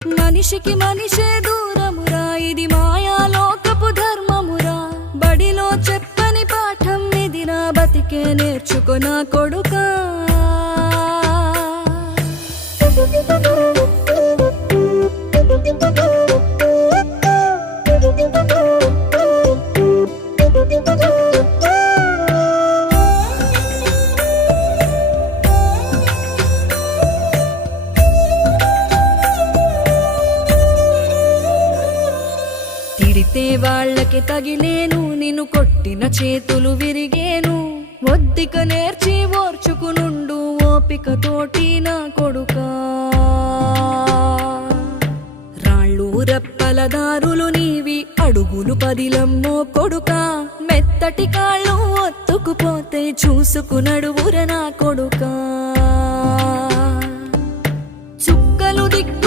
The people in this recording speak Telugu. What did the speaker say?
మనిషికి మనిషే దూరమురా, ఇది మాయాలోకపు ధర్మమురా. బడిలో చెప్పని పాఠం ఇదిరా, బతికే నేర్చుకున్న కొడుకా. తిడితే వాళ్ళకి తగిలేను, నిన్ను కొట్టిన చేతులు విరిగేను. ఒద్దిక నేర్చి ఓర్చుకునుండు ఓపికతోటి నా కొడుకా. రాళ్ళు రెప్పల దారులు నీవి, అడుగులు పదిలమ్మో కొడుకా. మెత్తటి కాళ్ళు ఒత్తుకుపోతే చూసుకునడువుర నా కొడుకా. చుక్కలు దిక్కు